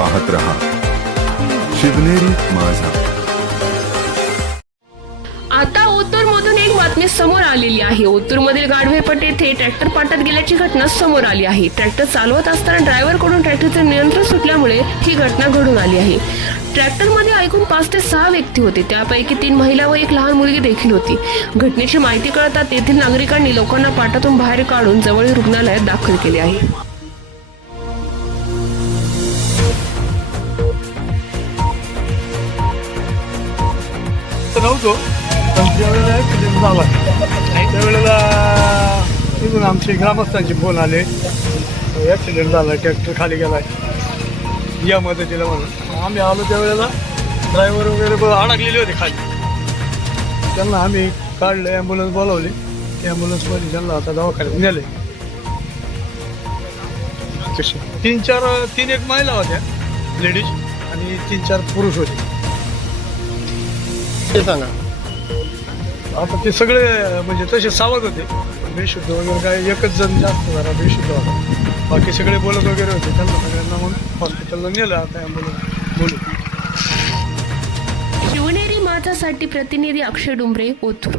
पाहत रहा शिवनेरी माझा. आता ओतूरमधून एक बातमी समोर आलेली आहे. ओतूरमधील गाढवेपट येथे ट्रॅक्टर पाटात गेल्याची घटना समोर आली आहे. ट्रॅक्टर चालवत असताना ड्रायव्हरकडून ट्रॅक्टरचे नियंत्रण सुटल्यामुळे ही घटना घडून आली आहे. ट्रॅक्टरमध्ये एकूण 5 ते 6 व्यक्ती होते. त्यापैकी 3 महिला व एक लहान मुलगी देखील होती. घटनेची माहिती कळताच तेथील नागरिकांनी लोकांना पाटातून बाहेर काढून जवळील रुग्णालयात दाखल केले आहे. नव्हतो पण ज्यावेळेला ॲक्सिडेंट झाला त्यावेळेला तिथून आमचे ग्रामस्थांचे फोन आले, ॲक्सिडेंट झाला, ट्रॅक्टर खाली गेला आहे, या मदतीला म्हणून आम्ही आलो. त्यावेळेला ड्रायव्हर वगैरे अडकलेले होते खाली. त्यांना आम्ही काढले, ॲम्ब्युलन्स बोलावली. ॲम्ब्युलन्समध्ये त्यांना आता दवाखान्यात नेले. कसे 3 एक महिला होत्या लेडीज आणि 3-4 पुरुष होते. ते सांगा. आता ते सगळे म्हणजे तसे सावध होते, बेशुद्ध वगैरे काय एकच जण जास्त झाला बेशुद्ध होता. बाकी सगळे बोलत वगैरे होते. त्यांना सगळ्यांना म्हणून हॉस्पिटलला नेलं. आता ॲम्ब्युलन्स बोलू. शिवनेरी माझासाठी प्रतिनिधी अक्षय डुंबरे, ओतूर.